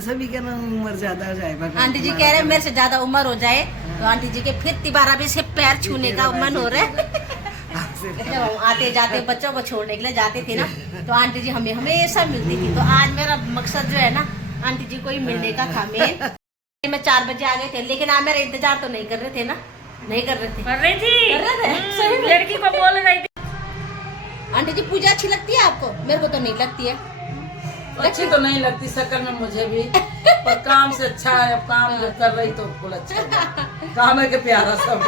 सभी के ना उम्र ज्यादा हो जाए। आंटी जी कह रहे हैं मेरे से ज्यादा उम्र हो जाए तो आंटी जी के फिर दोबारा भी से पैर छूने का मन हो रहा है। जब हम आते जाते बच्चों को छोड़ने के लिए जाते थे ना तो आंटी जी हमें हमेशा मिलती थी। तो आज मेरा मकसद जो है ना आंटी जी को ही मिलने का था। मैं 4 बजे आ गए थे लेकिन आप मेरा इंतजार तो नहीं कर रहे थे ना? नहीं कर रहे थे? कर रही थी, कर रहे थे? सही में? लड़की को बोल रही थी। आंटी जी पूजा अच्छी लगती है आपको? मेरे को तो नहीं लगती है। अच्छी तो नहीं लगती शक्ल में मुझे भी, पर काम से अच्छा है। अब काम जब कर रही तो फुल अच्छा है। काम है कि प्यारा सब।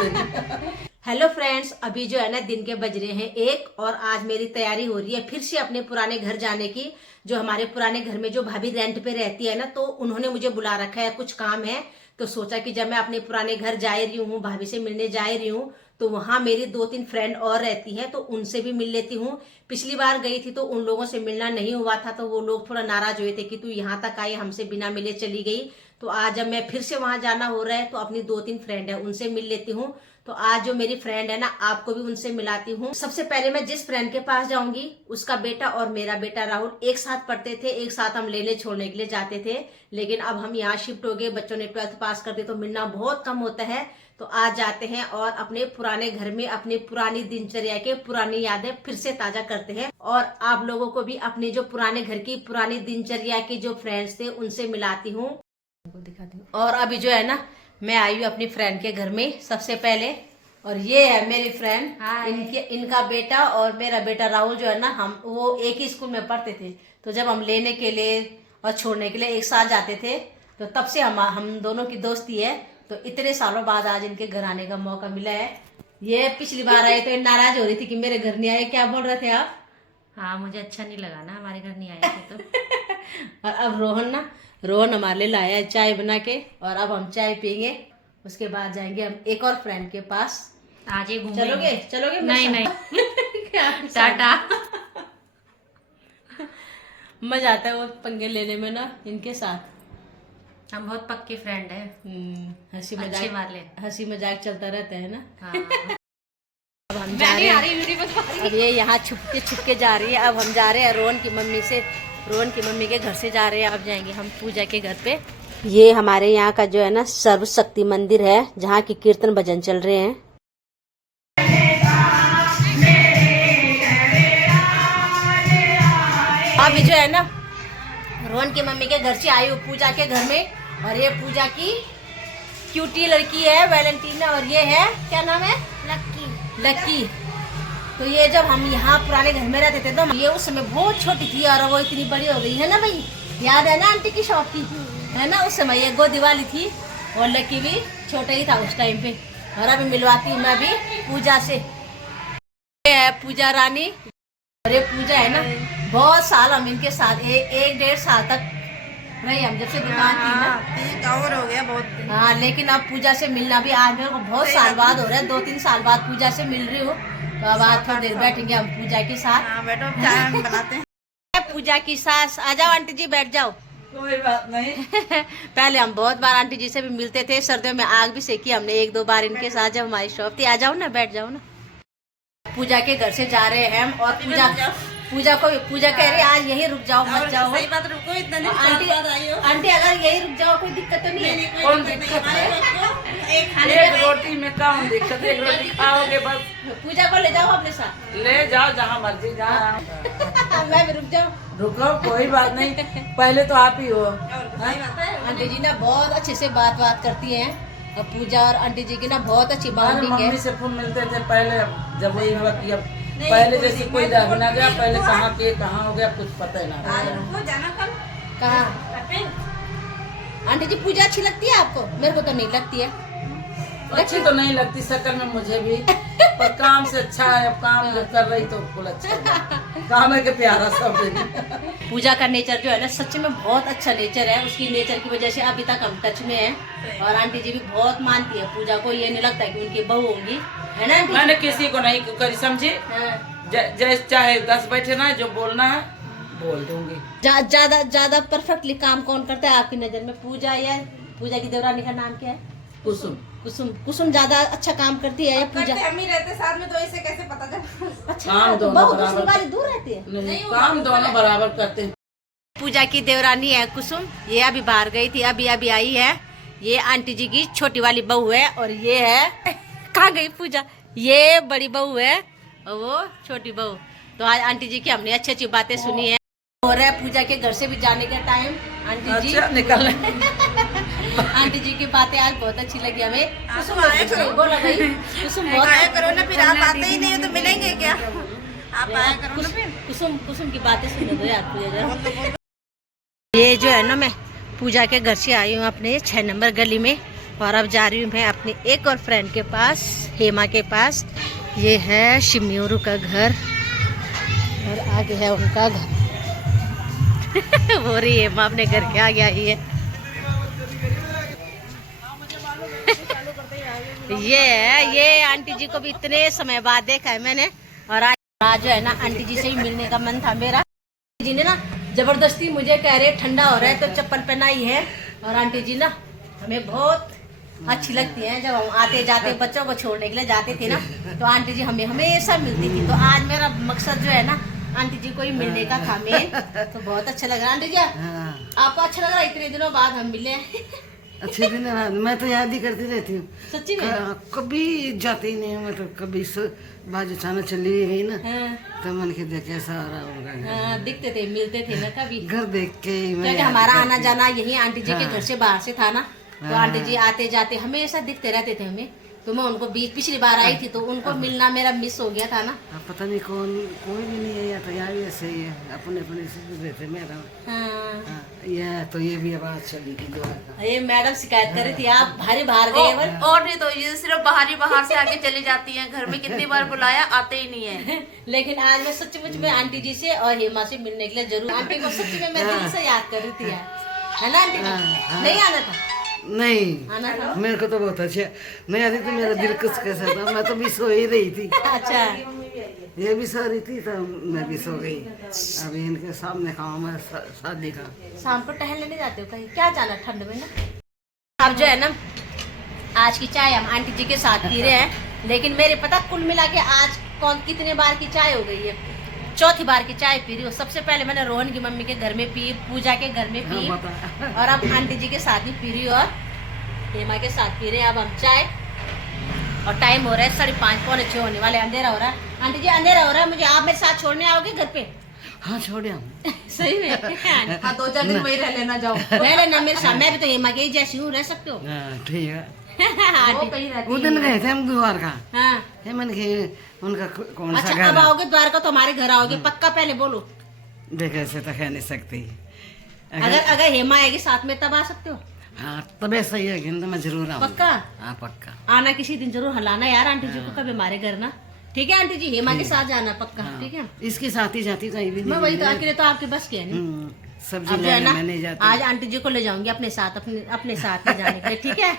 हेलो फ्रेंड्स, अभी जो है ना दिन के बज रहे हैं 1 और आज मेरी तैयारी हो रही है फिर से अपने पुराने घर जाने की। जो हमारे पुराने घर में जो भाभी रेंट पे रहती है ना तो उन्होंने मुझे बुला रखा है, कुछ काम है। तो सोचा कि जब मैं अपने पुराने घर जा रही हूँ, भाभी से मिलने जा रही हूँ, तो वहाँ मेरी 2-3 फ्रेंड और रहती हैं तो उनसे भी मिल लेती हूँ। पिछली बार गई थी तो उन लोगों से मिलना नहीं हुआ था तो वो लोग थोड़ा नाराज हुए थे कि तू यहाँ तक आई, हमसे बिना मिले चली गई। तो आज जब मैं फिर से वहां जाना हो रहा है तो अपनी 2-3 फ्रेंड है उनसे मिल लेती हूँ। तो आज जो मेरी फ्रेंड है ना आपको भी उनसे मिलाती हूँ। सबसे पहले मैं जिस फ्रेंड के पास जाऊंगी उसका बेटा और मेरा बेटा राहुल एक साथ पढ़ते थे, एक साथ हम लेने छोड़ने के लिए जाते थे। लेकिन अब हम यहाँ शिफ्ट हो गए, बच्चों ने 12th पास कर दी तो मिलना बहुत कम होता है। तो आज जाते हैं और अपने पुराने घर में अपनी पुरानी दिनचर्या के पुरानी यादें फिर से ताजा करते हैं और आप लोगों को भी अपने जो पुराने घर की पुरानी दिनचर्या के जो फ्रेंड्स थे उनसे मिलाती हूँ, दिखाती हूँ। और अभी जो है ना मैं आई हूँ अपनी फ्रेंड के घर में सबसे पहले। और ये है मेरी फ्रेंड, इनका बेटा और मेरा बेटा राहुल जो है ना हम वो एक ही स्कूल में पढ़ते थे। तो जब हम लेने के लिए और छोड़ने के लिए एक साथ जाते थे तो तब से हम दोनों की दोस्ती है। तो इतने सालों बाद आज इनके घर आने का मौका मिला है। ये पिछली बार आए तो नाराज हो रही थी कि मेरे घर नहीं आए। क्या बोल रहे थे आप? हाँ, मुझे अच्छा नहीं लगा ना हमारे घर नहीं आए थे तो। और अब रोहन हमारे लिए लाया है चाय बना के और अब हम चाय पियेंगे। उसके बाद जाएंगे हम एक और फ्रेंड के पास। आज ये घूमेंगे। चलोगे? नहीं टाटा। मजा आता है वो पंगे लेने में ना इनके साथ। हम बहुत पक्के फ्रेंड हैं। हंसी मजाक चलता रहता है ना। हाँ। अब हम जा रहे हैं, अब ये यहाँ छुपके जा रही है। अब हम जा रहे हैं रोहन की मम्मी के घर से जा रहे हैं। अब जाएंगे हम पूजा के घर पे। ये हमारे यहाँ का जो है ना सर्व शक्ति मंदिर है जहाँ की कीर्तन भजन चल रहे हैं। अभी जो है ना रोहन की मम्मी के घर से आई हूँ पूजा के घर में। और ये पूजा की क्यूटी लड़की है वैलेंटीना और ये है क्या नाम है? लक्की। तो ये जब हम यहाँ पुराने घर में रहते थे तो ये उस समय बहुत छोटी थी और वो इतनी बड़ी हो गई है ना भाई। याद है ना आंटी की शॉप की है ना? उस समय ये गोदी वाली थी और लक्की भी छोटा ही था उस टाइम पे। और अभी मिलवाती हूँ मैं भी पूजा से। ये है पूजा रानी और ये पूजा है ना बहुत साल हम इनके साथ 1-1.5 साल तक रही हम जब से दुकान थी ना। और हो गया बहुत। हाँ, लेकिन अब पूजा से मिलना भी आज मेरे को बहुत साल बाद हो रहा है। 2-3 साल बाद पूजा से मिल रही हूँ। तो अब आज थोड़ी देर बैठेंगे हम पूजा के साथ। हाँ, बैठो चाय बनाते हैं। पूजा की सास आ जाओ आंटी जी, बैठ जाओ। कोई बात नहीं। पहले हम बहुत बार आंटी जी से भी मिलते थे। सर्दियों में आग भी सेकी हमने 1-2 बार इनके साथ जब हमारी शॉप थी। आ जाओ ना, बैठ जाओ ना। पूजा के घर से जा रहे हैं हम और पूजा कह रही है आज यही रुक जाओ, मत जाओ। सही बात, रुको इतना नहीं। आंटी अगर यही रुक जाओ कोई दिक्कत तो नहीं है? कौन दिक्कत है? एक रोटी में कौन दिक्कत? एक रोटी खाओगे बस। पूजा को ले जाओ अपने साथ। ले जाओ जहाँ मर्जी जहाँ। मैं भी रुक जाऊँ? रुको, कोई बात नहीं। पहले तो आप ही हो। आंटी जी ना बहुत अच्छे से बात करती हैं और पूजा और आंटी जी की ना बहुत अच्छी बॉन्डिंग है। मम्मी से फोन मिलते थे पहले, जब वही हुआ कि अब पहले जैसे कोई रह ना गया। पहले कहाँ हो गया कुछ पता ही ना। कहाँ आंटी जी पूजा अच्छी लगती है आपको? मेरे को तो नहीं लगती है। अच्छी तो नहीं लगती शक्ल में मुझे भी, पर काम से अच्छा है। अब काम जब कर रही तो फुल अच्छा है। काम है कि प्यारा सब। पूजा का नेचर जो है ना सच में बहुत अच्छा नेचर है। उसकी नेचर की वजह से अभी तक हम टच में हैं और आंटी जी भी बहुत मानती है पूजा को। ये नहीं लगता कि उनकी बहू होंगी, है ना आंटी? मैंने किसी को नहीं करी समझी। जैसे चाहे 10 बैठे ना, जो बोलना है बोल दूंगी। ज्यादा परफेक्टली काम कौन करता है आपकी नजर में, पूजा या पूजा की देवरानी का नाम क्या है? कुसुम ज्यादा अच्छा काम करती है या पूजा? हम ही रहते साथ में तो इसे कैसे पता चला? अच्छा, तो बहू दूसरी वाली दूर रहती है? नहीं, काम दोनों बराबर करते हैं। पूजा की देवरानी है कुसुम, ये अभी बाहर गई थी, अभी अभी आई है। ये आंटी जी की छोटी वाली बहू है और ये है कहाँ गई पूजा, ये बड़ी बहू है और वो छोटी बहू। तो आज आंटी जी की हमने अच्छी अच्छी बातें सुनी है। हो रहा है पूजा के घर से भी जाने का टाइम। आंटी जी अच्छा निकल आंटी जी की बातें आज बहुत अच्छी लगी हमें। कुसुम आया करो। बोला भाई कुसुम बहुत आया करो ना, फिर आप आते ही नहीं हो तो मिलेंगे क्या? आप आया करो ना फिर। कुसुम की बातें सुनो दो यार पूजा जरा। ये जो है ना, मैं पूजा के घर से आई हूँ अपने 6 नंबर गली में और अब जा रही हूँ मैं अपनी एक और फ्रेंड के पास, हेमा के पास। ये है शिम्यूरू का घर और आगे है उनका घर। वो रही हेमा अपने घर के आगे आई है। ये आंटी जी को भी इतने समय बाद देखा है मैंने और आज जो है ना आंटी जी से ही मिलने का मन था मेरा। आंटी जी ने ना जबरदस्ती मुझे कह रहे ठंडा हो रहा है तो चप्पल पहनाई है और आंटी जी ना हमें बहुत अच्छी लगती है। जब हम आते जाते बच्चों को छोड़ने के लिए जाते थे ना तो आंटी जी हमें हमेशा मिलती थी। तो आज मेरा मकसद जो है ना आंटी जी को ही मिलने का था मेन, तो बहुत अच्छा लग रहा है। आंटी जी आपको अच्छा लग रहा है इतने दिनों बाद हम मिले? अच्छे दिन बाद मैं तो याद ही करती रहती हूँ, सच्ची में? कभी जाती ही नहीं हूँ। मतलब कभी बाजू छाना चली गई ना तो मन के देख कैसा हो रहा होगा। हाँ, दिखते थे मिलते थे ना कभी, घर देख के ही मैं क्योंकि हमारा आना जाना यही आंटी जी के घर से बाहर से था ना। तो आंटी जी आते जाते हमेशा दिखते रहते थे हमें। तो मैं उनको पिछली बार आई थी तो उनको मिलना मेरा मिस हो गया था ना। पता नहीं कोई भी नहीं है या तो यार ऐसे ही है, अपने अपने से रहते मेरा। ये तो ये भी आवाज चली थी जो ये मैडम शिकायत कर रही थी आप भारी बाहर गए। और नहीं तो ये सिर्फ बाहर से आके चली जाती हैं, घर में कितनी बार बुलाया आते ही नहीं है। लेकिन आज मैं सच्चमुच में आंटी जी से और हेमा से मिलने के लिए जरूर, आंटी को सच्ची में मैं दिल से याद कर रही थी यार, है ना आंटी जी? नहीं आना था? नहीं आना था। मेरे को तो बहुत अच्छा नहीं आती तो मेरा दिल कुछ कैसा था, मैं तो भी सो ही रही थी। अच्छा ये भी सो रही थी तो मैं भी सो गई। अभी इनके सामने काम है शादी का। शाम को टहलने नहीं जाते हो कहीं? क्या जाना ठंड में ना। अब जो है ना आज की चाय हम आंटी जी के साथ पी रहे हैं, लेकिन मेरे पता कुल मिला के आज कितने बार की चाय हो गई है, चौथी बार की चाय पी रही हूँ। सबसे पहले मैंने रोहन की मम्मी के घर में पी, पूजा के घर में पी और अब आंटी जी के साथ ही पी रही हूँ और हेमा के साथ पी रहे हैं अब हम चाय। और टाइम हो रहा है 5:30 पौने 6 होने वाले, अंधेरा हो रहा है। आंटी जी अंधेरा हो रहा है, मुझे आप मेरे साथ छोड़ने आओगे घर पे? हाँ छोड़िया सही में? हाँ 2-4 दिन वही रह लेना, जाओ रह लेना मेरे साथ, मैं भी तो हेमा के ही जैसी हूँ, रह सकते हो। ठीक है। वो कहीं रहती वो दिन गए थे हम द्वारका। हाँ मन के उनका कौन सा अच्छा घर अब है? आओगे द्वारका तो हमारे घर आओगे पक्का? पहले बोलो। देख ऐसे तो कह नहीं सकती। अगर हेमा आएगी साथ में तब आ सकते हो? हाँ तब ऐसा ही है तो मैं जरूर आऊंगा। पक्का? हाँ पक्का आना किसी दिन जरूर, हलाना यार आंटी जी को कभी हमारे घर ना। ठीक है आंटी जी, हेमा के साथ जाना पक्का। ठीक है, इसके साथ ही जाती कहीं भी मैं वही तो अकेले तो आपके बस के है नहीं। सब्जी अब जो है लेने ना मैं नहीं जाती। आज आंटी जी को ले जाऊंगी अपने साथ, अपने साथ में जाने के लिए। ठीक है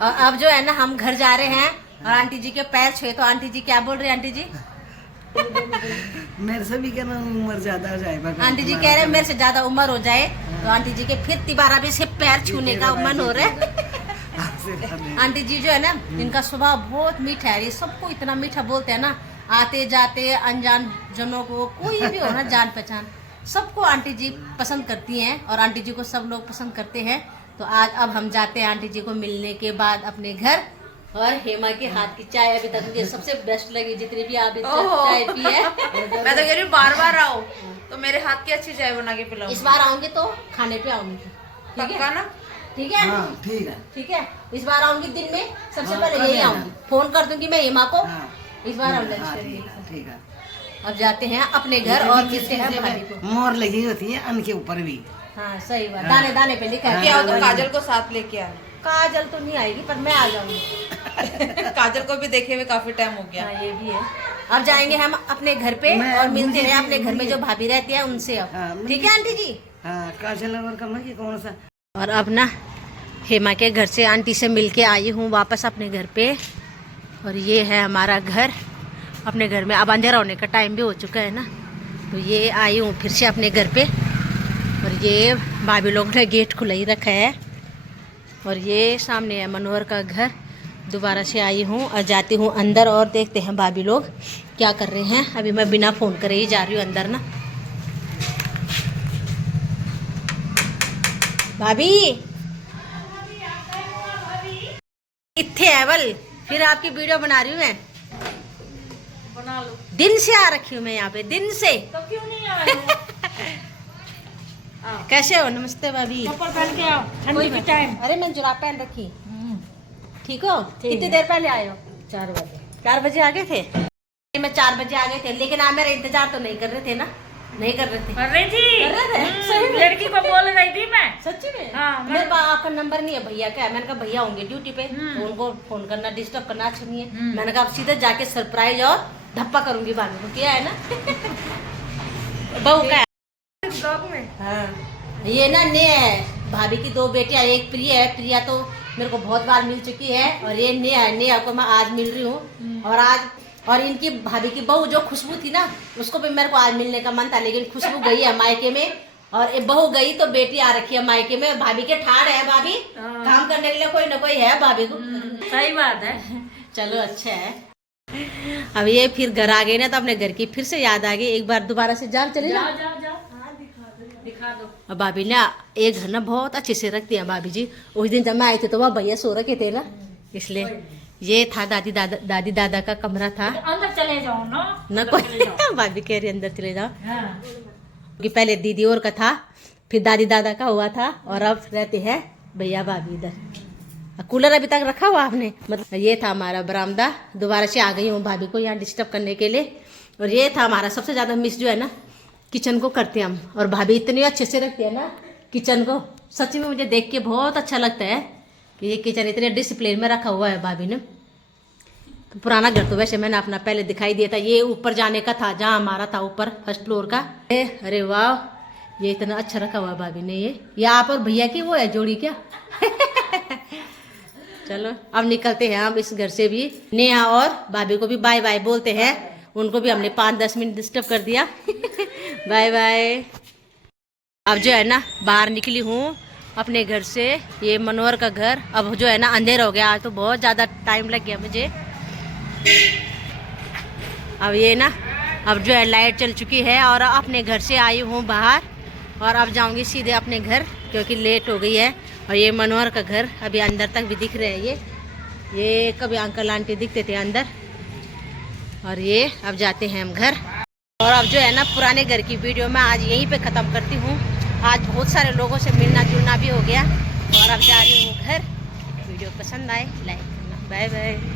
और अब जो है ना हम घर जा रहे हैं और आंटी जी के पैर छुए तो आंटी जी क्या बोल रही है? आंटी जी मेरे से भी क्या ना उम्र ज्यादा हो जाए। आंटी जी कह रहे हैं मेरे से ज्यादा उम्र हो जाए तो आंटी जी के फिर तिबारा भी से पैर छूने का मन हो रहा है। आंटी जी जो है ना इनका स्वभाव बहुत मीठा है, ये सबको इतना मीठा बोलते हैं ना, आते जाते अनजान जनों को कोई भी हो ना जान पहचान सबको आंटी जी पसंद करती हैं और आंटी जी को सब लोग पसंद करते हैं। तो आज अब हम जाते हैं आंटी जी को मिलने के बाद अपने घर। और हेमा के हाथ की चाय अभी तक मुझे सबसे बेस्ट लगी जितनी भी आप चाय पी है। मैं तो कह रही हूँ बार आओ तो मेरे हाथ की अच्छी चाय बना के पिलाओ। इस बार आऊंगी तो खाने पे आऊंगी, ठीक पक्का है ना? ठीक है हाँ ठीक है। ठीक है, इस बार आऊंगी दिन में सबसे पहले यही आऊंगी, फोन कर दूंगी मैं हेमा को। इस बार हम लंच करेंगे। ठीक है। अब जाते हैं अपने घर और मिलते हैं भाभी को। मोर लगी होती है अन के ऊपर भी। हाँ सही बात, दाने दाने पे लिखा है। क्या हो तो काजल को साथ लेके आना। काजल तो नहीं आएगी पर मैं आ जाऊंगी। काजल को भी देखे हुए काफी टाइम हो गया। हाँ ये भी है। अब जाएंगे हम अपने घर पे और मिलते हैं अपने घर में जो भाभी रहती है उनसे। अब ठीक है आंटी जी? हाँ काजल और कमल की कौन सा। और अब ना हेमा के घर से आंटी से मिलके आई हूँ वापस अपने घर पे और ये है हमारा घर। अपने घर में अब अंधेरा होने का टाइम भी हो चुका है ना, तो ये आई हूँ फिर से अपने घर पे। और ये भाभी लोग ने गेट खुला ही रखा है और ये सामने है मनोहर का घर। दोबारा से आई हूँ और जाती हूँ अंदर और देखते हैं भाभी लोग क्या कर रहे हैं। अभी मैं बिना फ़ोन करे ही जा रही हूँ अंदर ना। भाभी इतने है बल, फिर आपकी वीडियो बना रही हूँ मैं। बना लो। दिन से आ रखी हूँ मैं यहाँ पे, दिन से। तो क्यों नहीं आए हो? कैसे हो? नमस्ते भाभी। चप्पल पहन के आओ, ठंडी के टाइम। अरे मैं जुराब पहन रखी। ठीक हो? कितनी देर पहले आए हो? 4 बजे। 4 बजे आ गए थे? मैं 4 बजे आ गए थे, लेकिन आप मेरा इंतजार तो नहीं कर रहे थे ना? नहीं कर रहे थे? कर रही थी। कर रहे थे? सही में? लड़की को बोल रही थी मैं। सच्ची में? हाँ, मेरे पास आपका नंबर नहीं है भैया का। मैंने कहा भैया होंगे ड्यूटी पे, तो उनको फोन करना, डिस्टर्ब करना अच्छा नहीं है। मैंने कहा अब सीधे जाके सरप्राइज और धप्पा करूंगी भाभी को। किया है ना? बहू का है। हाँ, ये ना ने है भाभी की 2 बेटियां, एक प्रिया है। प्रिया तो मेरे को बहुत बार मिल चुकी है, और ये नेहा है। नेहा को मैं आज मिल रही हूँ। और इनकी भाभी की बहू जो खुशबू थी ना, उसको भी मेरे को आज मिलने का मन था, लेकिन खुशबू गई है मायके में, और ये बहू गई तो बेटी आ रखी है मायके में। भाभी के ठाड़ है भाभी, काम करने के लिए कोई ना कोई है भाभी को। सही बात है। चलो अच्छा है। अब ये फिर घर आ गई ना, तो अपने घर की फिर से याद आ गई। एक बार दोबारा से जाओ, चले जाओ। जाओ। दिखा दो। अब भाभी ना एक घर ना बहुत अच्छे से रखती हैं भाभी जी। उस दिन जब मैं आई थी तो वह भैया सो रखे थे ना, इसलिए ये था दादी दादा का कमरा था। अंदर चले जाओ ना। न कोई भाभी कह रही अंदर चले जाओ, हाँ। क्योंकि पहले दीदी और का था, फिर दादी दादा का हुआ था, और अब रहते हैं भैया भाभी इधर। कूलर अभी तक रखा हुआ आपने? मतलब ये था हमारा बरामदा। दोबारा से आ गई हूँ भाभी को यहाँ डिस्टर्ब करने के लिए। और ये था हमारा सबसे ज्यादा मिस जो है ना, किचन को करते हैं हम। और भाभी इतनी अच्छे से रखती है ना किचन को, सच में मुझे देख के बहुत अच्छा लगता है कि ये किचन इतने डिसिप्लिन में रखा हुआ है भाभी ने। तो पुराना घर तो वैसे मैंने अपना पहले दिखाई दिया था। ये ऊपर जाने का था, जहाँ हमारा था ऊपर फर्स्ट फ्लोर का। अरे वाह, ये इतना अच्छा रखा हुआ है भाभी ने। ये आप और भैया की वो है जोड़ी क्या? चलो अब निकलते हैं हम इस घर से भी। नेहा और भाभी को भी बाय बाय बोलते हैं। उनको भी हमने 5-10 मिनट डिस्टर्ब कर दिया। Bye bye. अब जो है ना बाहर निकली हूँ अपने घर से। ये मनोहर का घर। अब जो है ना अंधेरा हो गया, आज तो बहुत ज़्यादा टाइम लग गया मुझे। अब ये ना अब जो है लाइट चल चुकी है, और अपने घर से आई हूँ बाहर, और अब जाऊँगी सीधे अपने घर, क्योंकि लेट हो गई है। और ये मनोहर का घर अभी अंदर तक भी दिख रहे हैं। ये कभी अंकल आंटी दिखते थे अंदर। और ये अब जाते हैं हम घर। और अब जो है ना पुराने घर की वीडियो मैं आज यहीं पे ख़त्म करती हूँ। आज बहुत सारे लोगों से मिलना जुलना भी हो गया, और अब जा रही हूँ घर। वीडियो पसंद आए लाइक करना। Bye bye.